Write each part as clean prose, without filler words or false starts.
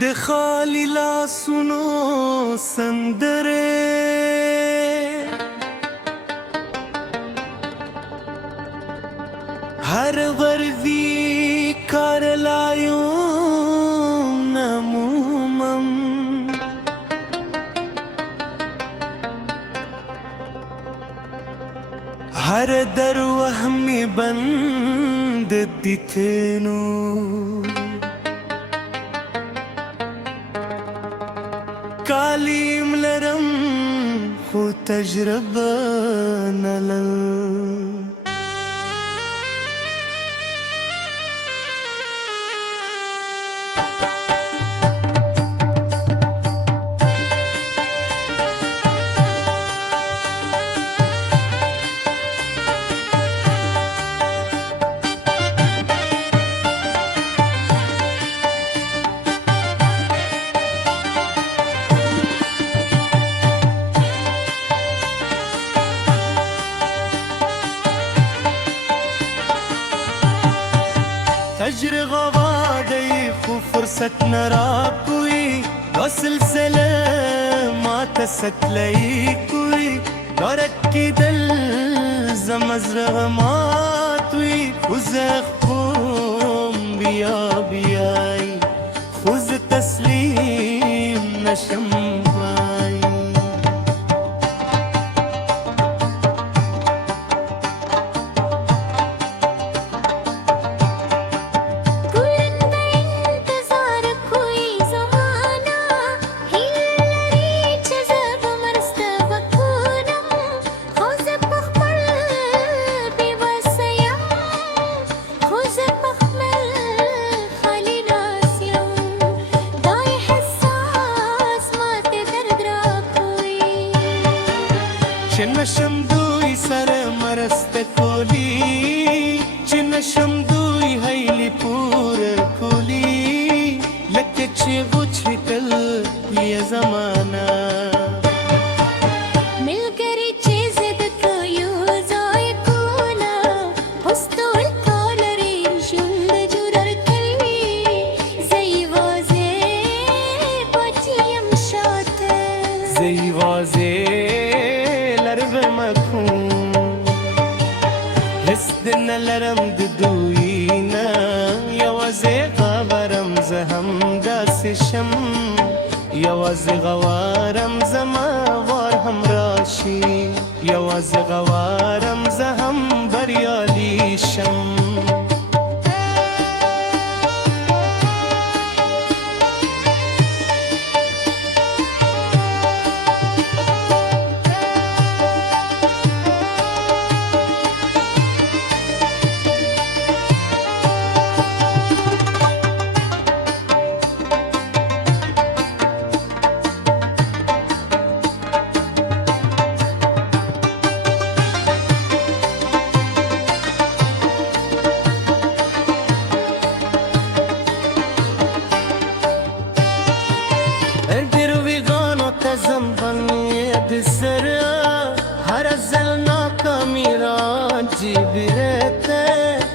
د خالی لاسونو سندره هر وردی کار لایوم نمومم هر در وهمی بند دیتنو کالیم لرم خو تجربه نلل تجري غوادي خو فرصة نرا کوئی دو سلسلة ما تستلي کوئی دارك کی دل زمزرع ما توی خوز خوم بیا بیای خوز تسلیم نشم بای چنشم دوی سر مرست کولی چنشم دوی هیلی پور کولی لکه چی غچی کل یہ زمانہ ملگری چیز دکو یوزای کونا پستول کالری شند جورر کلی زی وازه بچیم شاته زی وازه هستن لرم دوینا یوازې غوارم زه هم داسې شم یوازې غوارم زما وار هم راشي یوازې غوارم زه هم بریالی شم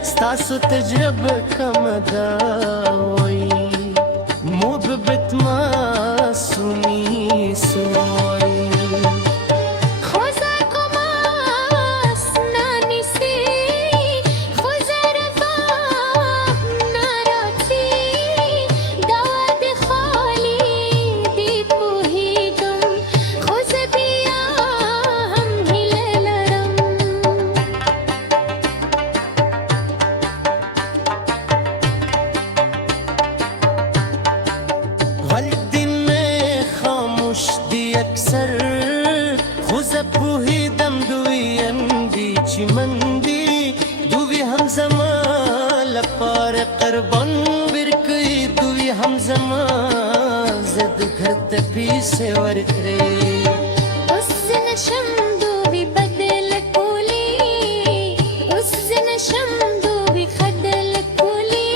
ستاسو تجربه کم داوی محبت ما سنی سوی اکثر خوزه پوهیدم دویم دی چی من دی دوی هم زما لپاره قربان برکوی دوی هم زما زد گرد پیسه ورکری اس نشم دوی بدل کولی اس نشم دوی خدل کولی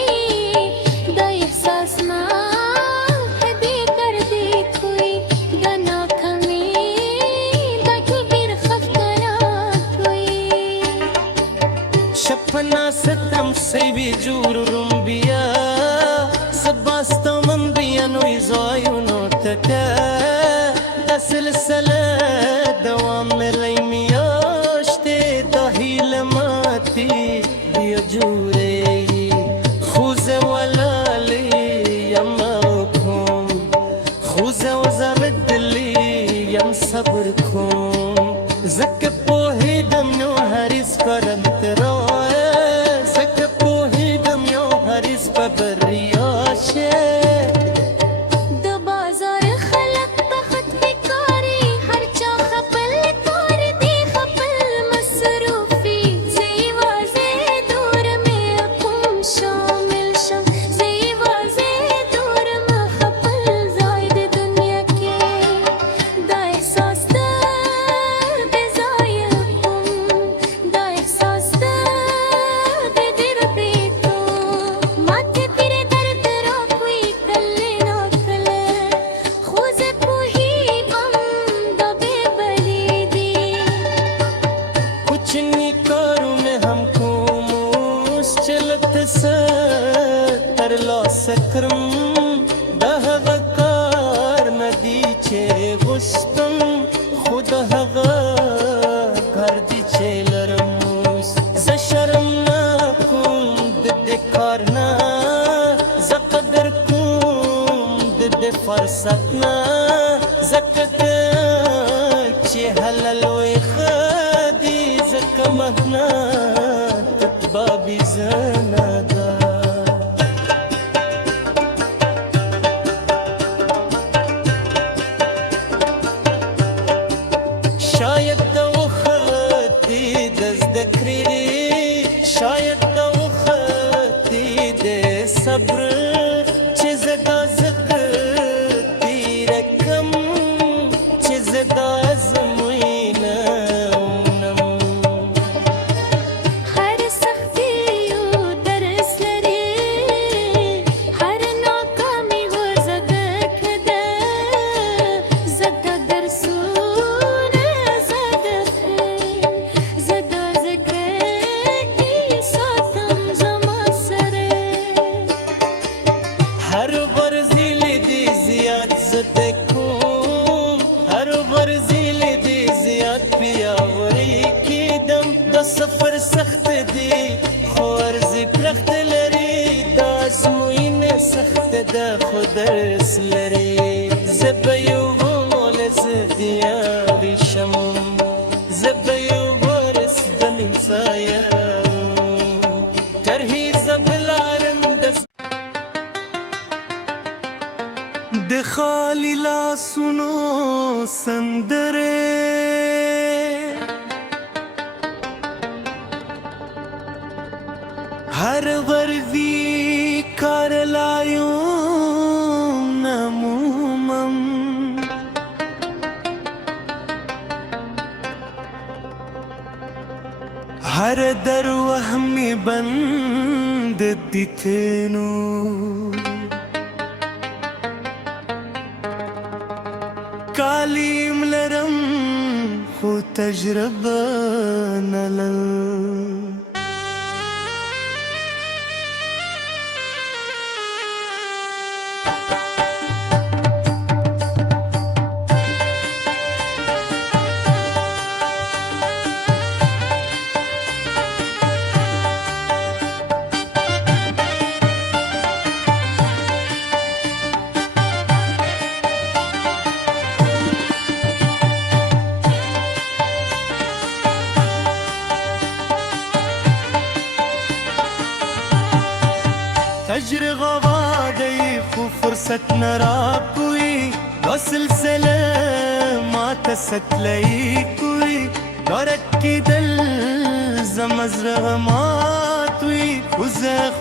دا احساس ما شپنا ستم سیبی جورم بیا سباستا من بیا نوی وختنا زقدر کوم د فرصتنا زکتک چې حلال وي خدي زکه مهنت بابي زنادا شاید د وختي د زدکړې شاید د وختي د صبر چې زدا زکه تیر کم چې زدا زموینه هر سختی یو درس لري هر ناکامي و زده کده زده درسونه زده خیر زده ذکر کی ساتم زما سره هر ورزیل دی زیاد زده کوم هر ورزیل دی زیاد پیاوری کیدم د سفر سخت دی خو ارزی پرخت لري د ازموینه سخت ده خو درس لري زه یو ولز دیاوی شم زه یو ورس د منسایا ترهیز بلارم د خالی لاسونو سندره هر وردی کار لایو نمومم هر در وهمی بند دیتنو کالیم لرم خو تجربه نلل تجر غوادی خو فرصت نرا کوئی دو سلسله ما تستلئی کوئی دورت کی دل زمزرغ ماتوی خوزخ